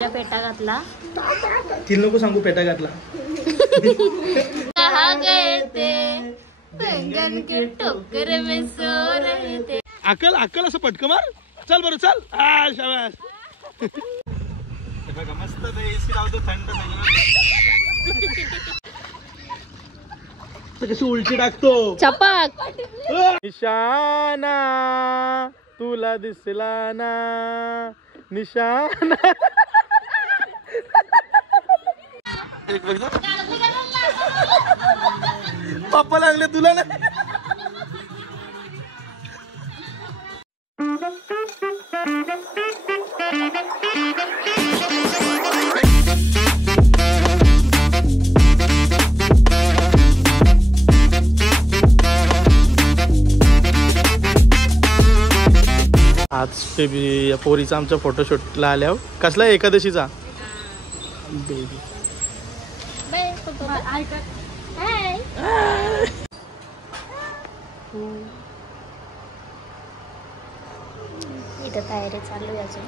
PETA घातला तिला नको सांगू पेटा घातला टोकर में सो रहे थे. अकल अकल असं पटक मार. चल बरं चल. शाबास. बघा मस्त एसी लावतो थंड कशी उलटी टाकतो चपाक. निशाना तुला दिसला ना निशाना. एक बघ पप्पा लागले तुला ना. आज बेबी पोरीचा आमच्या फोटोशूटला आल्यावर कसला एकादशीचा बेबी. इथं तयारी चालू आहे अजून.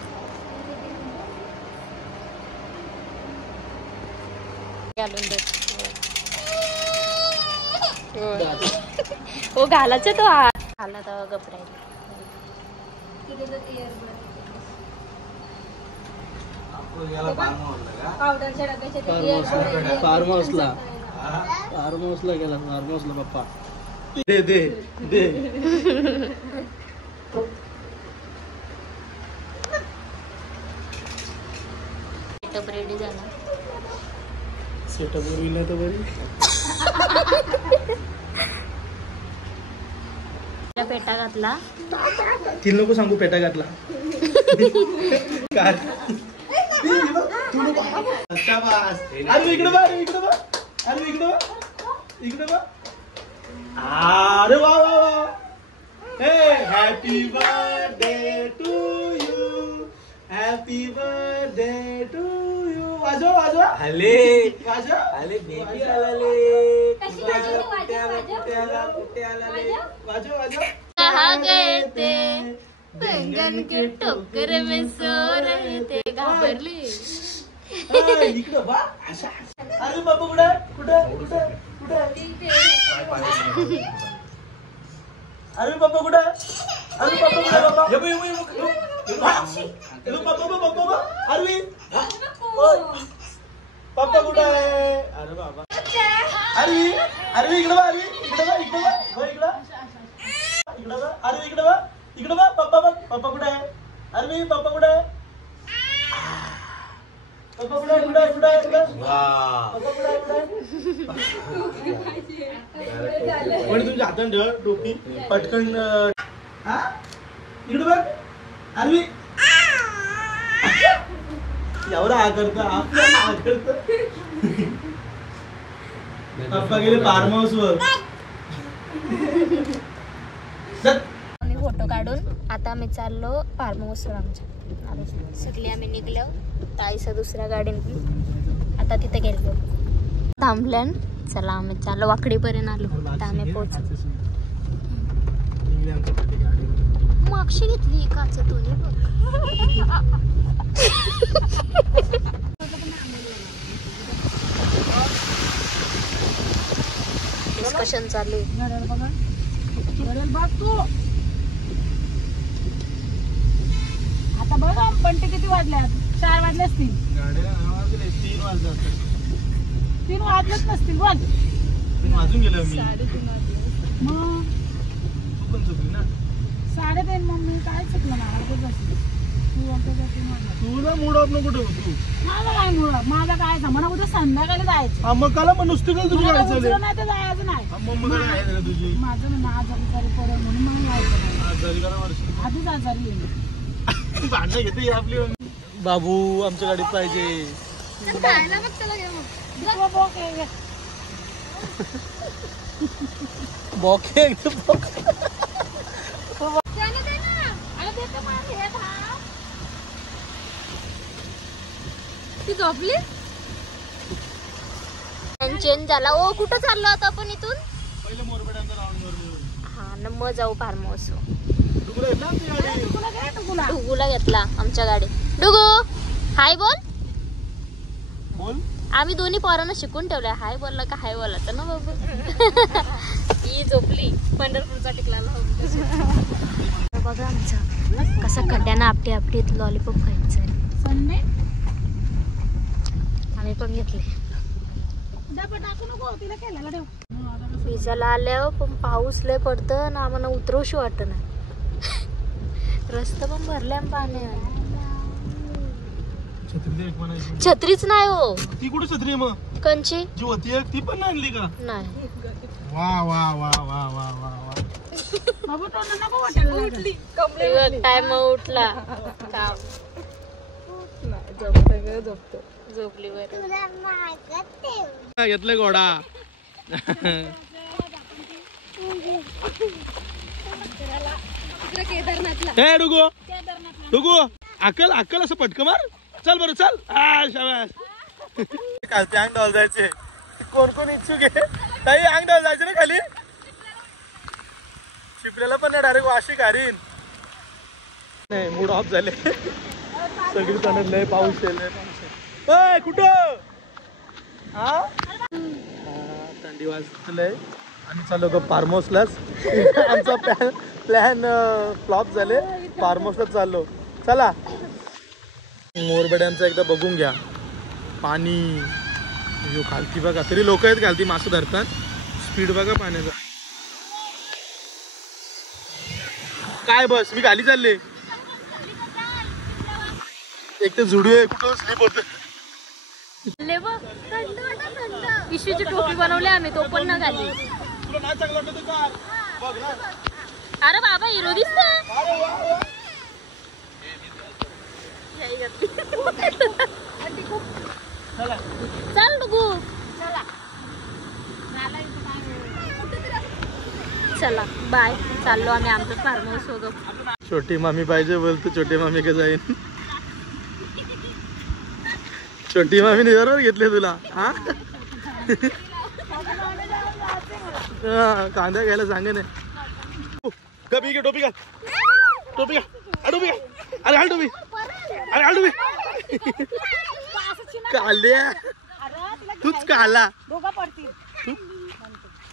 हो घालायचं तो घाला तर गपरायला. फार्म हाऊसला गेला. फार्म हाऊसला पप्पा दे दे दे. सेटअप रेडी झाला. सेटअप होईल तर बरी. पेटा घातला. तिला नको सांगू पेटा घातला. काय अरे इकडे बा. अरे इकडे बा. अरे इकडे बा. इकडे बा. अरे वा वा वा. Happy birthday to you. Happy birthday to you. वाजवा वाजवा. हले वाजवा. हले बेबी आलाले. वाजवा वाजवा. कहाँ गए थे बैंगन के टोकर में सो रहे थे. घाबरली. इकडं बा. अरे बाबा कुठे कुठे कुठे कुठे. अरे बाबा कुठे. अरे बाबा कुठे बाबा. पप्पा पप्पा अरवी पप्पा कुठे आहे. अरे बाबा अरवी अरवी इकडे बा. अरवी इकडे बा. इकडे बा. हो इकडं इकडे बा. अरवी इकडे बा. इकडे बा. पप्पा बघ. पप्पा कुठे आहे. अरवी पप्पा कुठे आहे. पप्पा कुठे आहे. कुठे कुठे कुठे. पप्पा कुठे कुठे. पण तुमच्या हातात ठेव टोपी पटकन. इकडे बघ. अरवी एवढा हा करतो आपल्याला हा करतो. पप्पा गेले फार्म हाऊस वर. आम्ही फोटो काढून आता आम्ही चाललो फार्म हाऊस वर. आमच्या सगळे आम्ही निघलो. ताईचा दुसऱ्या गाडीने आता तिथे गेलो. थांबल्यान चला आम्ही चाललो वाकडीपर्यंत आलो. आता आम्ही पोहोचलो. मागशी घेतली काच तुझी बघ. डिस्कशन चालू आहे. आता बघा पण ते किती वाजल्यात. 4 वाजले असतील. 3 वाजले. 3 वाजलेच नसतील. बोल 3 वाजून गेलो मी. 3:30 वाजले. मग तू पण चुकली ना. 3:30 मग मी काय चुकलं ना. तुला मूड ऑफ नको ठेवू तू. माझा काय मूड ऑफ. माझा काय मला उद्या संध्याकाळी जायचं. मग काला मग नुसतं काय तुझी गाडी चालली. नाही तर जायचं नाही. मग काय आहे तुझी. माझं म्हणणं आजारी पडेल म्हणून मला जायचं. आजारी करा वर्ष आधीच आजारी येईल. भांडणं घेते आपली. बाबू आमच्या गाडीत पाहिजे. बॉके ती झोपली. चेंज झाला. ओ कुठं चाललो आता आपण इथून. पहिले मोरबेड्यांचा राऊंड मारलो. हा न मग जाऊ फार्म हाऊस. डुगुला घेतला डुगूला घेतला आमच्या गाडी. डुगू हाय बोल. बोल. आम्ही दोन्ही पोरांना शिकून ठेवलंय, हाय बोलला का हाय बोलायचं ना बाबू. ही झोपली पंढरपूरचा टिकला बघा आमचा कसा खड्ड्यानं आपटी आपटीत लॉलीपॉप खायचं. संडे आम्ही पण घेतले. डबा टाकू नको तिला केलेला ठेव. पिझ्झाला आल्यावर पण पाऊस लय पडतं ना, आम्हाला उतरवशी वाटत नाही. रस्ता पण भरल्या पाण्याने. छत्रीच नाही हो. ती कुठे छत्री मग कंची जी होती एक ती पण आणली का? नाही. वा वा वा वा वा वा वा. बाबू तोंड नको वाटायला उठली टाइम उठला काम झोपली बरं. घेतलं घोडा. हे डुगू डुगू अक्कल अक्कल असं पटकं मार. चल बरं चल. शाबास. खालती अंग डाल जायचे. कोण कोण इच्छुक आहे ताई अंग डाल जायचे ना खाली. शिपल्याला पण नाही डायरेक्ट वाशी काढीन. नाही मूड ऑफ झाले सगळी तण. लय पाऊस आहे कुठं. हा थंडी वाजलंय आणि चाललो ग फार्म हाऊसलाच. आमचा प्लॅन फ्लॉप झाले. फार्म हाऊसलाच चाललो. चला मोरबड्यांचं एकदा बघून घ्या. पाणी खालती बघा. तरी लोक आहेत खालती मासे धरतात. स्पीड बघा पाण्याचा. काय बस मी खाली चालले. एक तर झुडू आहे कुठं स्लिप होत. पिशवीची टोपी बनवली आम्ही, तो पण ना घाली. तुला नाही चांगलं वाटत का बघ ना. अरे बाबा हिरो दिसतोय. चल डुगू चला बाय. चाललो आम्ही आमचं फार्म हाऊस बघू. छोटी मामी पाहिजे बोलतो. छोटी मामी का जाईन. छोटी मामी बरोबर घेतले तुला. हा कांदा घ्यायला सांगे नाही. टोपी घे टोपी घाल. टोपी घाल. टोपी घाल. अरे हाल टोपी. अरे हाल टोपी. काल्या तूच काला. दोघा पडतील.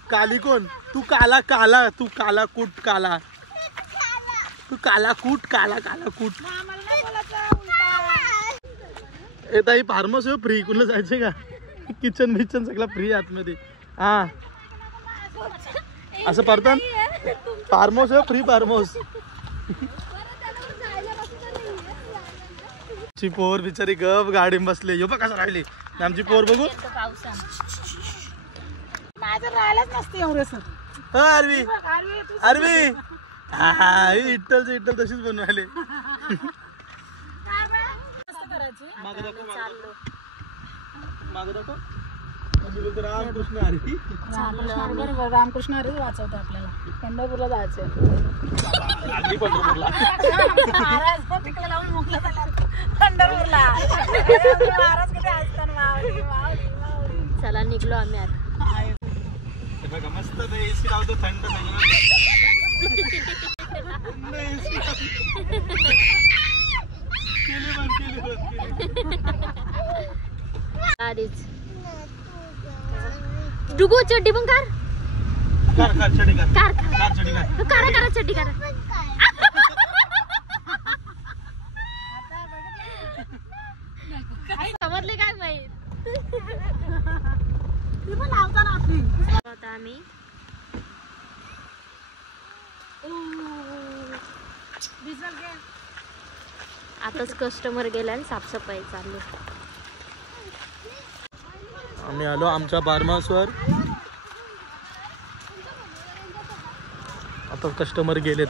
काली कोण तू. काला काला तू. काला कूट काला तू. काला कूट काला काला कूट. आम्हाला नाही बोलायचं उलटा. येता ही फार्म हाऊस फ्री. कुठलं जायचे का. किचन बिचन सगळं फ्री आतमध्ये. हा असं पडतं farm house free farm house. ची पोर बिचारी गप गाडी बसले. यो बघ कसं राहिली आमची पोर बघू. माझं राहायलाच नसते एवढंच. अरवी अरवी हा इट्टल इट्टल तशीच बनवायले. मागं दाखव. रामकृष्ण हरी. रामकृष्ण हरी वाचवतो आपल्याला. पंढरपूरला जायचंय. महाराज तिकडे लावून मोकला पंढरपूरला. महाराज किती असतात. चला निघलो आम्ही आता. मस्त एसी लावतो थंड आधीच डुगू चड्डी पण कार चड्डी कार करा चड्डी करा. समजले काय माहित. आता आम्ही आताच कस्टमर गेला आणि साफसफाई चालू. आम्ही आलो आमच्या फार्म हाऊसवर. आता कस्टमर गेलेत.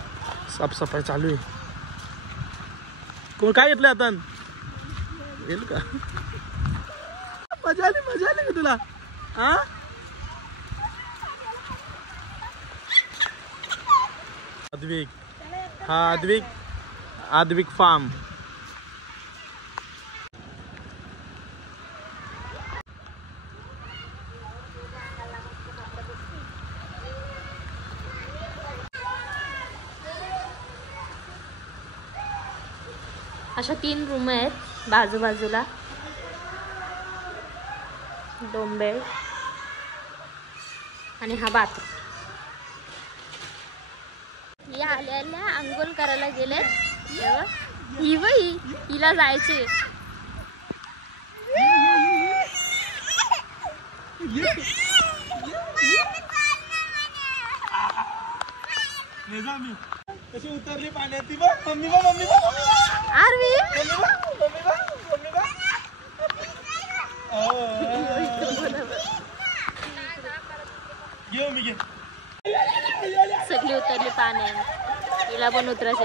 साफसफाई चालू आहे. कोण काय घेतलं आता येईल का. मजा आली का तुला. हा अद्विक. हा अद्विक फार्म. अशा 3 रूम आहेत बाजूबाजूला. डोंबेळ आणि हा बात. या आल्या अंघोळ करायला गेलेत. ही बाई हिला जायचे. कशी उतरली पाण्यात ती बघ. मम्मी बघ, मम्मी बघ, आरवी घेऊ मी घे. सगळी उतरली पाण्यात. हिला पण उतरायचं.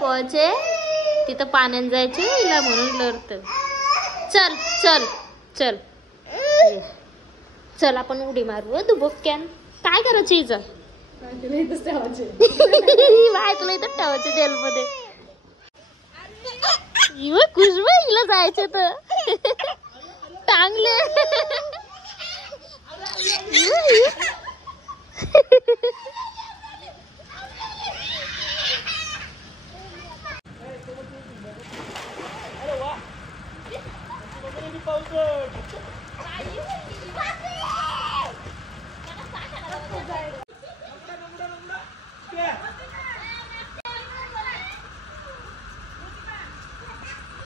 पोहायचे तिथं पाण्यात जायचे हिला म्हणून लढत. चल चल चल चल आपण उडी मारू. दुबक्यान काय करायचं हिचं. बाय तुला इथं ठेवायचे जेलमध्ये. खुशबू हिला जायचे तर चांगले.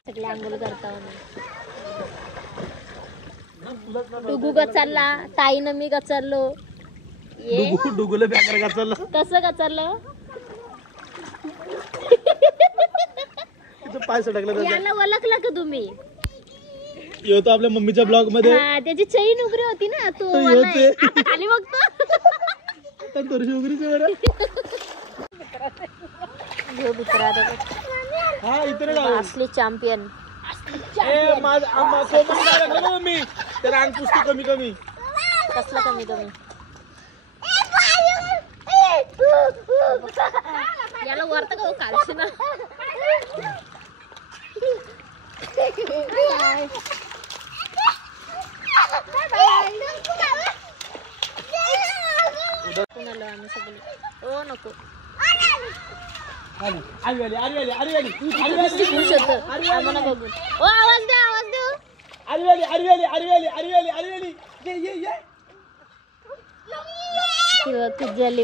सगळे आंघोळ करता. डुगू गचारला. ताईनं मी गचारलो. ये डुगुला बॅकर गचारला. कसं गचारलं. पाय सडकला. याला ओळखला का तुम्ही. येतो आपल्या मम्मीच्या ब्लॉग मध्ये. त्याची चैन उघडी होती ना. तो आता खाली बघतो. असली चॅम्पियन. मम्मी त्याला अंग पुसतो कमी कमी. कसला कमी कमी. याला वरत का कालशी ना. आम्ही सगळे. ओ नको खुश होतं आम्हाला बघून. ओ आवाज द्या आवाज देऊ. झाली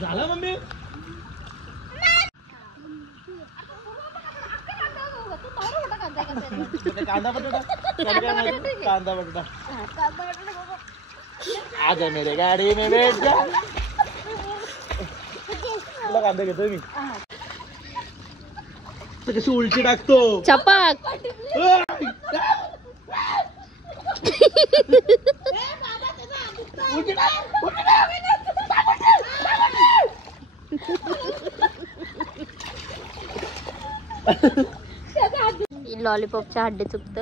झाला मम्मी. कांदा बटाटा. कांदा बटाटा. आजा मेरे गाडी में बैठ जा. तुला कांदा घेतोय मी. कशी उलटी टाकतो. चपाक. लॉलीपॉपच्या हड्डे चुकत.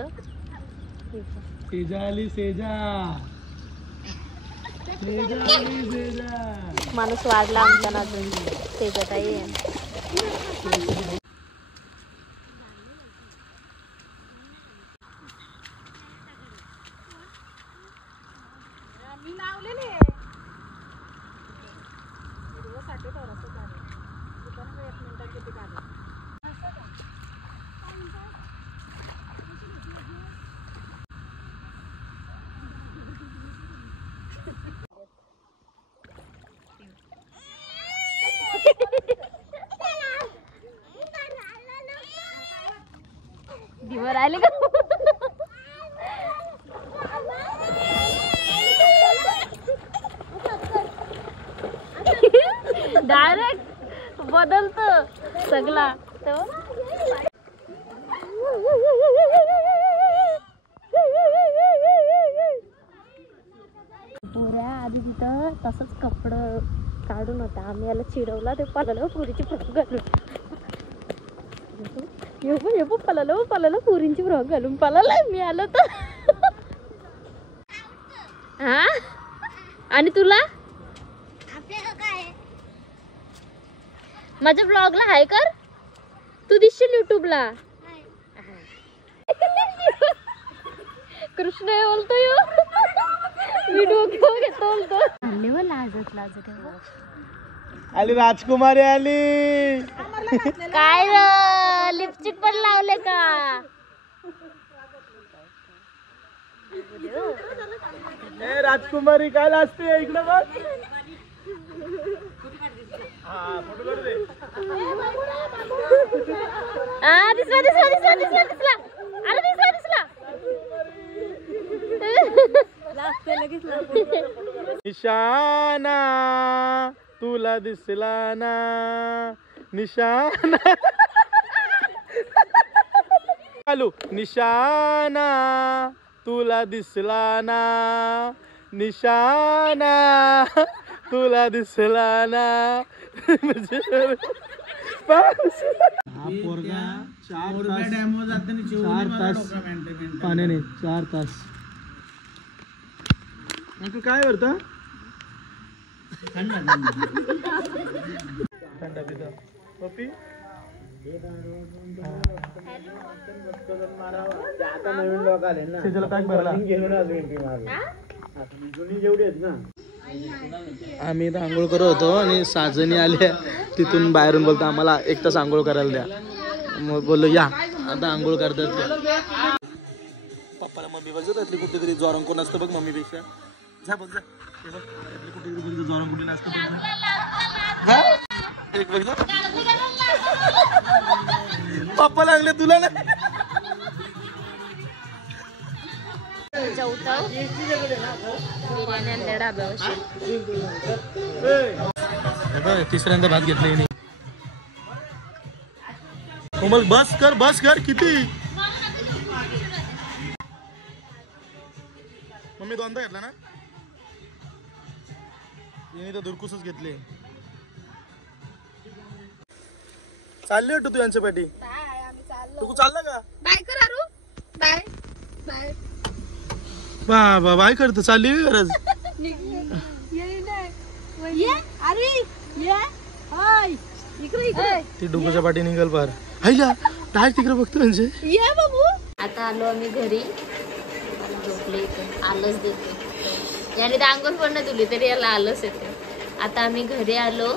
माणूस वाढला आमचा ना अजून. सेजा ताई दिवर आले का. डायरेक्ट बदलतो सगळा. पुऱ्या आधी तिथं तसंच कपडं काढून होता. आम्ही याला चिडवला. ते पळालं पुरीची फ्रॉक घालून. पळालं पुरींची फ्रॉक घालून पळाला. मी आलो तर. हा आणि तुला माझ्या ब्लॉगला हाय कर. तू दिसशील युट्यूबला. कृष्ण आहे बोलतो यो. मी डोक्यावर घेतो बोलतो. आणले व लाजत लाजत आली राजकुमारी आली. काय लिपस्टिक पण लावले का? ए राजकुमारी काय लाजते इकडे बघ. हा फोटो काढू दे. दिसला दिसला दिसला दिसला दिसला. अरे दिसला दिसला. निशाना तुला दिसला ना निशाना. चालू निशाना तुला दिसला ना निशाना तुला दिसला ना. पोरगा 4 तास पाण्याने 4 तास. अंकल काय करता? थंडा पिता पप्पी. आता नवीन लोक आले ना काय भरला जेवढी आहेत ना. आम्ही इथं आंघोळ करत होतो आणि साजणी आल्या तिथून बाहेरून बोलतो आम्हाला 1 तास आंघोळ करायला द्या. मग बोललो या आता आंघोळ करतात. पप्पाला मम्मी बघ त्यातली कुठेतरी जोरांग कोण असतं बघ मम्मीपेक्षा. जा बघ जा कुठेतरी जोरांग कुठे नसतं. एक बघ पप्पा लागले तुला ना. तिसऱ्यांदा भात घेतले. कोमल बस कर किती. मम्मी 2दा घेतला ना. यांनी तर दुरकुसच घेतले. चालले वाटतं तू यांच्या पाठी. तू चालला का? बाय कर अरू. Bye bye. बाबा बाय करतो चालली गरज. ती डुबूच्या पाठी निघाल पार. हायला डाय तिकडे बघतो म्हणजे. आता आलो आम्ही घरी. झोपले इथे आलंच देते. याने तर अंगण पण नाही तुली तरी याला आलंच येते. आता आम्ही घरी आलो.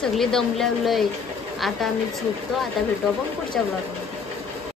सगळी दमल्यावलोय. आता आम्ही झोपतो. आता भेटू आपण पुढच्या ब्लॉगमध्ये.